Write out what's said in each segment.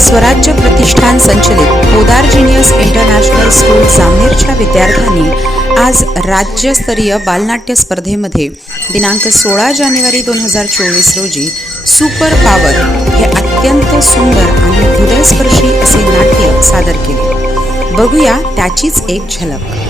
स्वराज्य प्रतिष्ठान संचलित पोदार जिनियस इंटरनॅशनल स्कूल जामनेरच्या विद्यार्थ्यांनी आज राज्यस्तरीय बालनाट्य स्पर्धेमध्ये दिनांक सोळा जानेवारी दोन हजार चोवीस रोजी सुपर पॉवर हे अत्यंत सुंदर आणि हृदयस्पर्शी असे नाट्य सादर केले. बघूया त्याचीच एक झलक.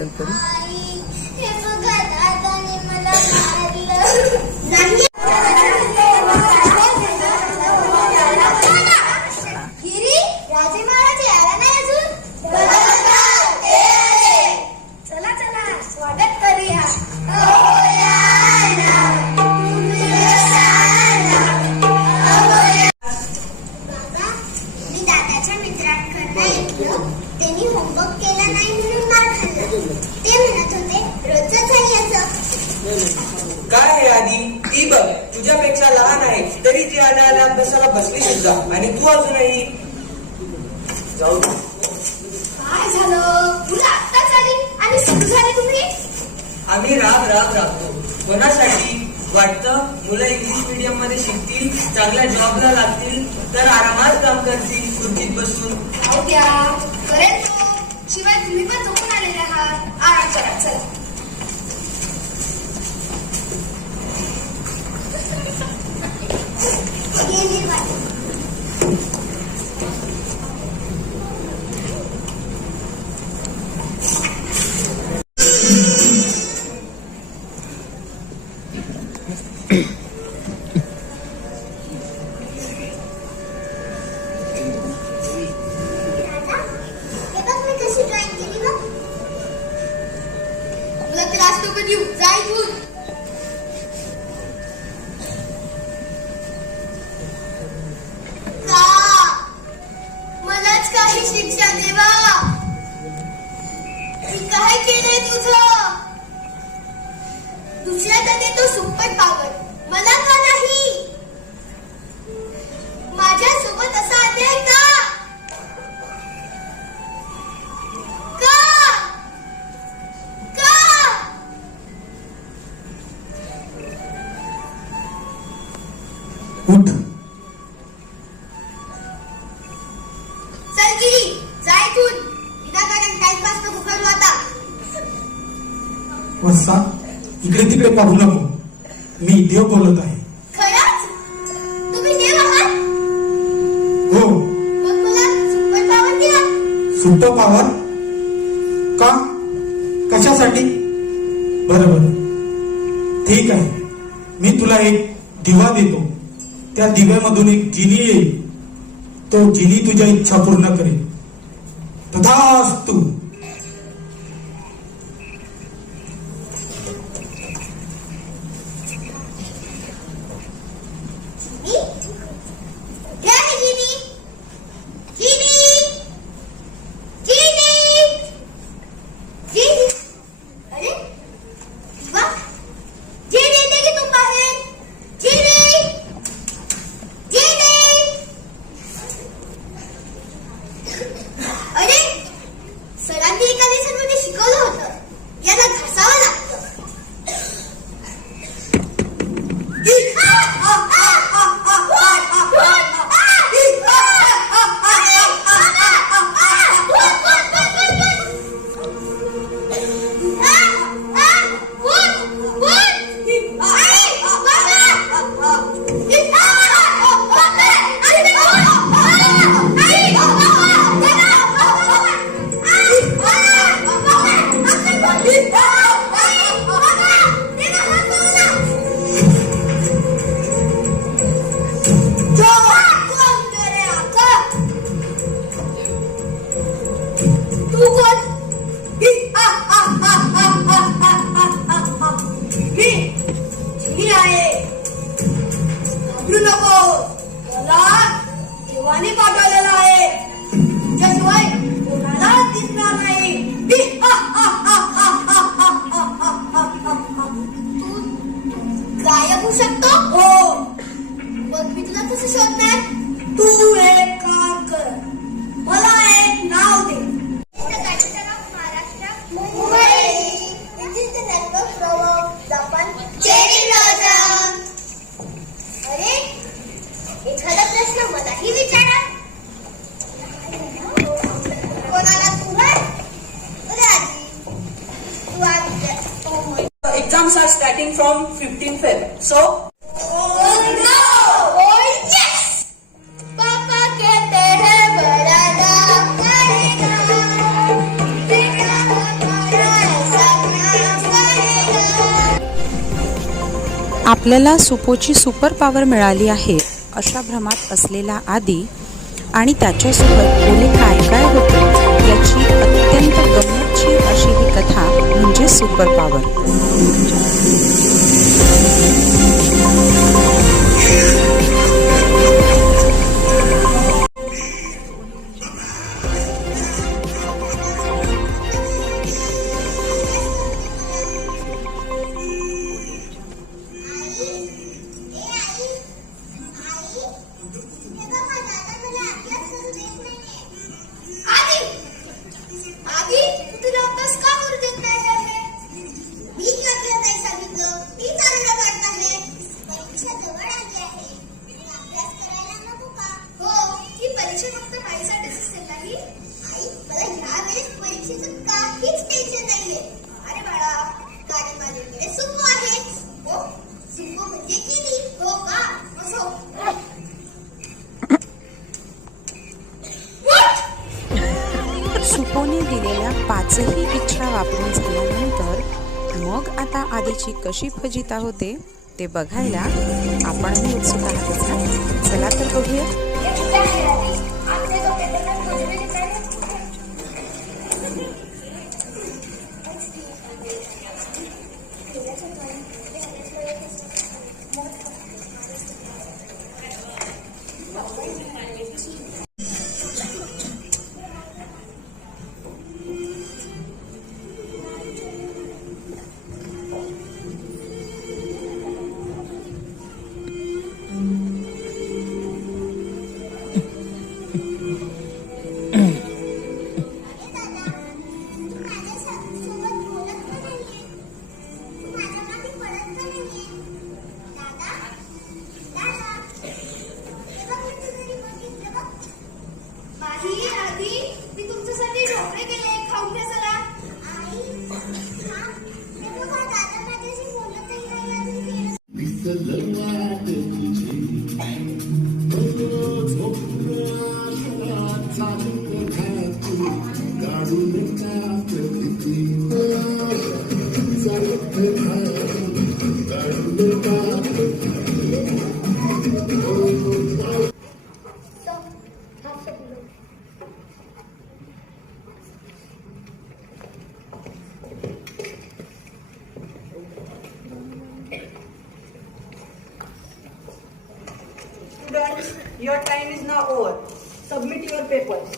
Hi. अभ्यासाला बसली सुद्धा. आणि तू अजूनही जाऊ. काय झालं? तुला आली? आणि सुरू झाली तुम्ही आम्ही राग राग राखतो कोणासाठी वाटतं? मुलं इंग्लिश मीडियममध्ये शिकतील चांगल्या जॉबला लागतील तर आरामात काम करतील खुर्चीत बसून. जाऊ द्या. करेल तो. शिवाय तुम्ही पण झोपून आलेले आहात. आराम करा. चला. Yeah. काय केलंय तुझं दुसऱ्याचा तो सुप्पट पावर मला का नाही? माझ्या सोबत असा अन्याय का? का? का? उठ. पाहू नको. मी देव बोलत आहे. खरंच? तुम्ही देव आहात? हो. मग मला सुपर पॉवर द्या. सुट्ट पावर? का? कशासाठी? बरं बरं. ठीक आहे. मी तुला एक दिवा देतो. त्या दिव्यामधून एक जिनी येईल. तो जिनी तुझ्या इच्छा पूर्ण करेल. तथास्तु. starting from 15 Feb. So आपल्याला सुपोची सुपर पॉवर मिळाली आहे अशा भ्रमात असलेला आदी आणि त्याच्यासोबत पुढे काय काय होते याची अत्यंत गमतीची अशी ही कथा म्हणजे सुपर पॉवर चवळीची कशी फजिता होते ते बघायला आपणही उत्सुक आहात. चला तर बघूया. Your time is now over. Submit your papers.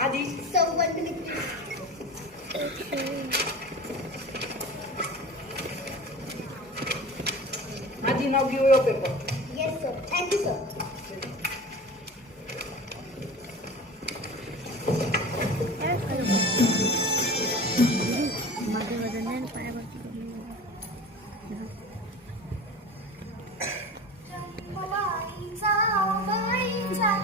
Adi. So one minute. Adi, now give your paper. Yes, sir. Thank you, sir. 在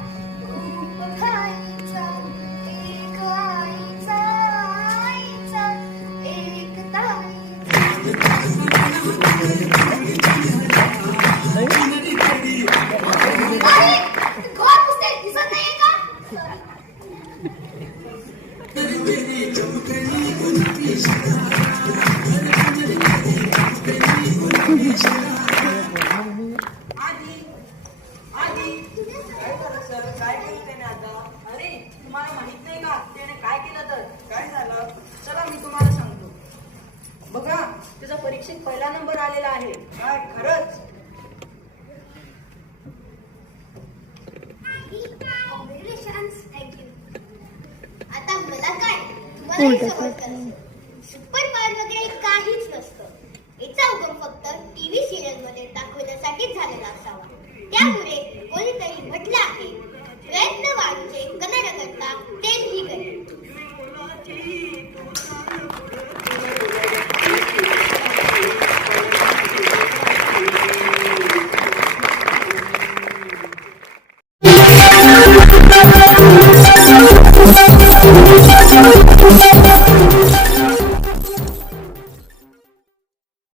Hand.